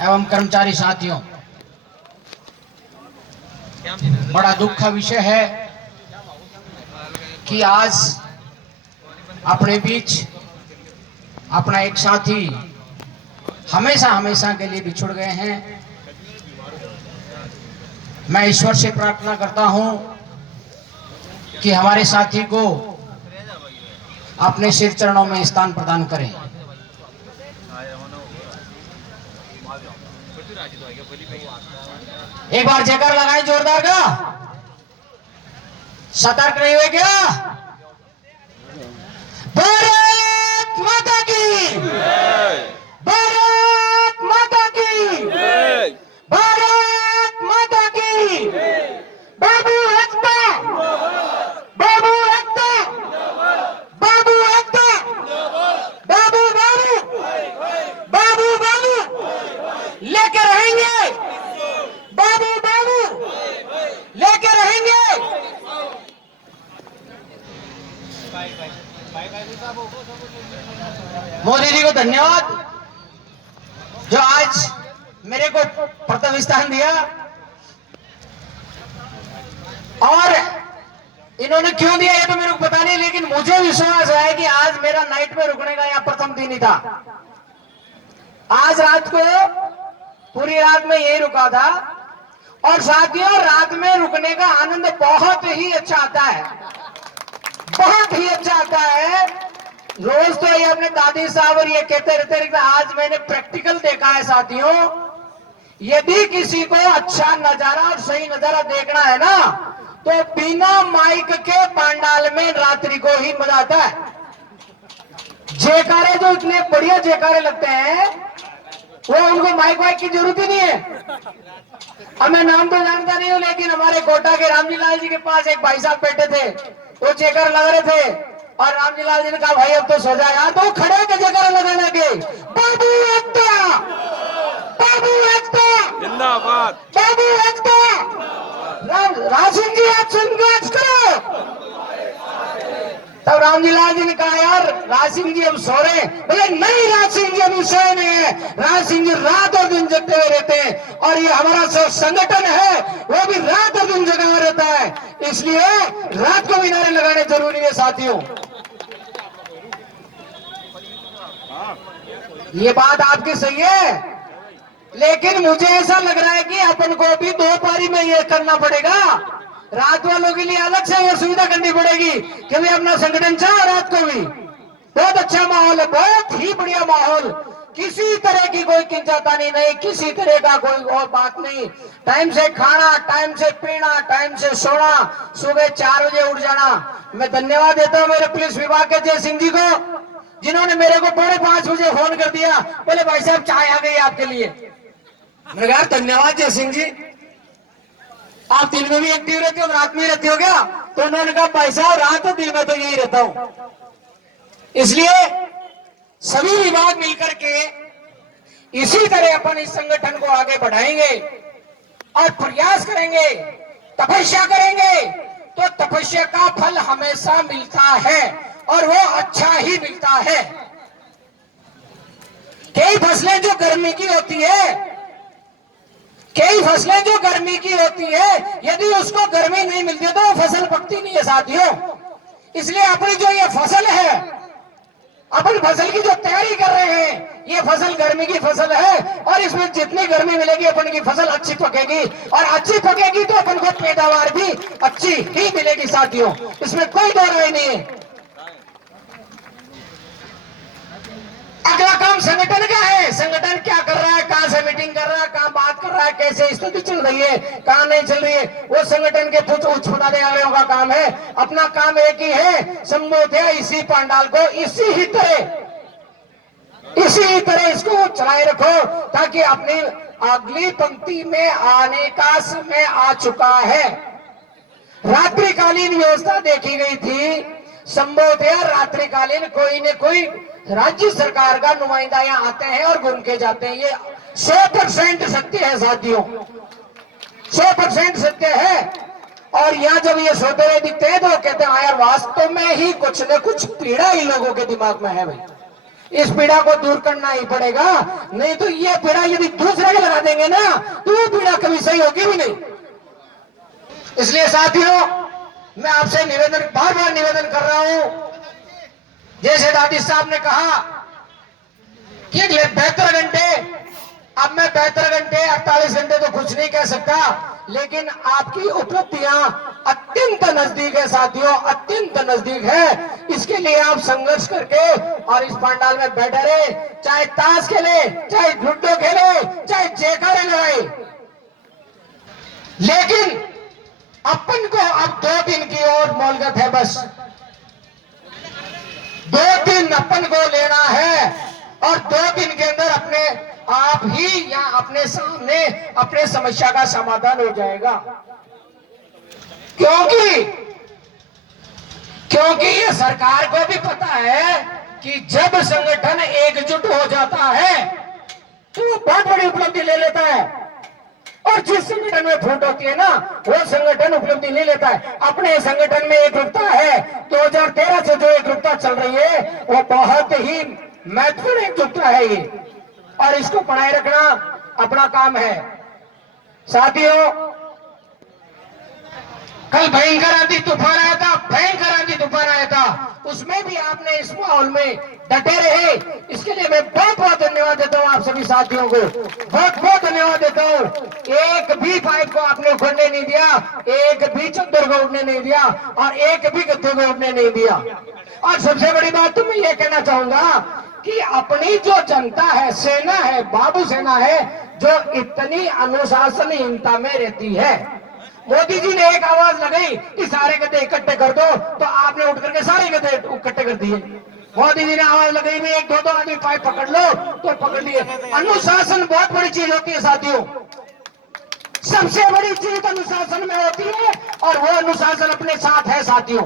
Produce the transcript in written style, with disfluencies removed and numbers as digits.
एवं कर्मचारी साथियों, बड़ा दुख का विषय है कि आज अपने बीच अपना एक साथी हमेशा हमेशा के लिए बिछुड़ गए हैं। मैं ईश्वर से प्रार्थना करता हूं कि हमारे साथी को अपने शिव चरणों में स्थान प्रदान करें। एक बार जयकार लगाएं जोरदार का। सतर्क नहीं हुए क्या? भारत माता की, भारत माता की, भारत माता की। बाबू एकता, बाबू एकता, बाबू एकता, बाबू बाबू, बाबू बाबू लेके रहेंगे, बाबू बाबू लेके रहेंगे। मोदी जी को धन्यवाद जो आज मेरे को प्रथम स्थान दिया। और इन्होंने क्यों दिया ये तो मेरे को पता नहीं, लेकिन मुझे विश्वास है कि आज मेरा नाइट में रुकने का यहां प्रथम दिन ही था। आज रात को पूरी रात में यही रुका था। और साथियों, रात में रुकने का आनंद बहुत ही अच्छा आता है, बहुत ही अच्छा आता है। रोज तो ये अपने दादी साहब और ये कहते रहते हैं, आज मैंने प्रैक्टिकल देखा है साथियों। यदि किसी को अच्छा नजारा और सही नजारा देखना है ना, तो बिना माइक के पंडाल में रात्रि को ही मजा आता है। जयकारे जो इतने बढ़िया जयकारे लगते हैं, वो उनको माइक वाइक की जरूरत ही नहीं है। अब मैं नाम तो जानता नहीं हूं, लेकिन हमारे कोटा के रामजी लाल जी के पास एक भाई साहब बैठे थे, वो जयकार लगा रहे थे। और रामजी लाल जी ने कहा भाई अब तो सो जाए। तो खड़े के जयकार लगाने के, बाबू एकता, बाबू एकता जिंदाबाद, बाबू एकता। राज सिंह जी आप संघर्ष करो। तब रामजी लाल जी ने कहा यार राज सिंह जी हम सो रहे हैं। बोले नहीं राज सिंह जी अभी सोए नहीं है, राज सिंह जी रात और दिन जगते हुए रहते हैं। और ये हमारा संगठन है वो भी रात और दिन जगा हुआ रहता है, इसलिए रात को भी नारे लगाने जरूरी है साथियों। ये बात आपकी सही है, लेकिन मुझे ऐसा लग रहा है कि अपन को भी दो पारी में ये करना पड़ेगा। रात वालों के लिए अलग से ये सुविधा करनी पड़ेगी कि भाई अपना संगठन चाहे रात को भी। बहुत अच्छा माहौल है, बहुत ही बढ़िया माहौल। किसी तरह की कोई किंचातानी नहीं, किसी तरह का कोई और बात नहीं। टाइम से खाना, टाइम से पीना, टाइम से सोना, सुबह 4 बजे उठ जाना। मैं धन्यवाद देता हूं मेरे पुलिस विभाग के जय सिंह जी को, जिन्होंने मेरे को 4:45 बजे फोन कर दिया, बोले भाई साहब चाय आ गई आपके लिए। मैंने कहा धन्यवाद जय सिंह जी, आप दिन में भी एक्टिव रहते हो, रात में रहते हो क्या? तो उन्होंने कहा भाई साहब रात और दिन में तो यही रहता हूं। इसलिए सभी विभाग मिलकर के इसी तरह अपन इस संगठन को आगे बढ़ाएंगे और प्रयास करेंगे, तपस्या करेंगे, तो तपस्या का फल हमेशा मिलता है और वो अच्छा ही मिलता है। कई फसलें जो गर्मी की होती है, कई फसलें जो गर्मी की होती है, यदि उसको गर्मी नहीं मिलती तो वो फसल पकती नहीं है साथियों। इसलिए अपनी जो ये फसल है, अपन फसल की जो तैयारी कर रहे हैं, ये फसल गर्मी की फसल है और इसमें जितनी गर्मी मिलेगी अपन की फसल अच्छी पकेगी, और अच्छी पकेगी तो अपन को पैदावार भी अच्छी ही मिलेगी साथियों, इसमें कोई दो राय नहीं है। अगला काम संगठन का है, संगठन क्या कर रहा है, कहां से मीटिंग कर रहा है, कहां बात कर रहा है, कैसे स्थिति चल रही है, कहां नहीं चल रही है, वो संगठन के उच्च पदाधिकारियों का काम है। अपना काम एक ही है, संबोधित इसी पंडाल को इसी ही तरह इसको चलाए रखो, ताकि अपनी अगली पंक्ति में आने का समय आ चुका है। रात्रिकालीन व्यवस्था देखी गई थी, संबोधित रात्रिकालीन कोई न कोई राज्य सरकार का नुमाइंदा यहाँ आते हैं और घूम के जाते हैं। ये 100% सत्य है साथियों, 100% सत्य है। और यहाँ जब ये सोते हुए दिखते हैं तो कहते हैं यार वास्तव में ही कुछ न कुछ पीड़ा ही लोगों के दिमाग में है भाई। इस पीड़ा को दूर करना ही पड़ेगा, नहीं तो ये पीड़ा यदि दूसरे के लगा देंगे ना तो वो पीड़ा कभी सही होगी भी नहीं। इसलिए साथियों, मैं आपसे निवेदन, बार बार निवेदन कर रहा हूं, जैसे दादी साहब ने कहा कि 72 घंटे, अब मैं 72 घंटे 48 घंटे तो कुछ नहीं कह सकता, लेकिन आपकी उपलब्धियां अत्यंत नजदीक है साथियों, अत्यंत नजदीक है। इसके लिए आप संघर्ष करके और इस पंडाल में बैठे रहे, चाहे ताश खेले, चाहे लूडो खेले, चाहे जेकारे लगाए, लेकिन अपन को अब 2 दिन की और मोहलत है। बस 2 दिन अपन को लेना है और 2 दिन के अंदर अपने आप ही या अपने सामने अपने समस्या का समाधान हो जाएगा। क्योंकि ये सरकार को भी पता है कि जब संगठन एकजुट हो जाता है तो वो बहुत बड़ी उपलब्धि ले लेता है, और जिस संगठन में फूट होती है ना वो संगठन उपलब्धि नहीं लेता है। अपने संगठन में एकरूपता है, 2013 से जो एकरूपता चल रही है वो बहुत ही महत्वपूर्ण एकजुटता है ये, और इसको बनाए रखना अपना काम है। साथियों, कल भयंकर आंधी तूफान आया था, भयंकर आंधी तूफान आया था, उसमें भी आपने इस माहौल में डटे रहे, इसके लिए मैं बहुत बहुत धन्यवाद देता हूं आप सभी साथियों को, बहुत बहुत धन्यवाद देता हूं। एक भी पाइप को आपने उखड़ने नहीं दिया, एक भी चद्दर को उड़ने नहीं दिया, और एक भी गद्दे को उड़ने नहीं दिया। और सबसे बड़ी बात तो मैं ये कहना चाहूंगा कि अपनी जो जनता है, सेना है, बाबू सेना है, जो इतनी अनुशासनहीनता में रहती है, मोदी जी ने एक आवाज लगाई कि सारे गद्दे इकट्ठे कर दो, तो आपने उठ करके सारे गद्दे इकट्ठे कर दिए। मोदी जी ने आवाज लगाई भी 1-2 आदमी पाइप पकड़ लो, तो पकड़ लिए। अनुशासन बहुत बड़ी चीज होती है साथियों, सबसे बड़ी चीज अनुशासन में होती है, और वो अनुशासन अपने साथ है साथियों।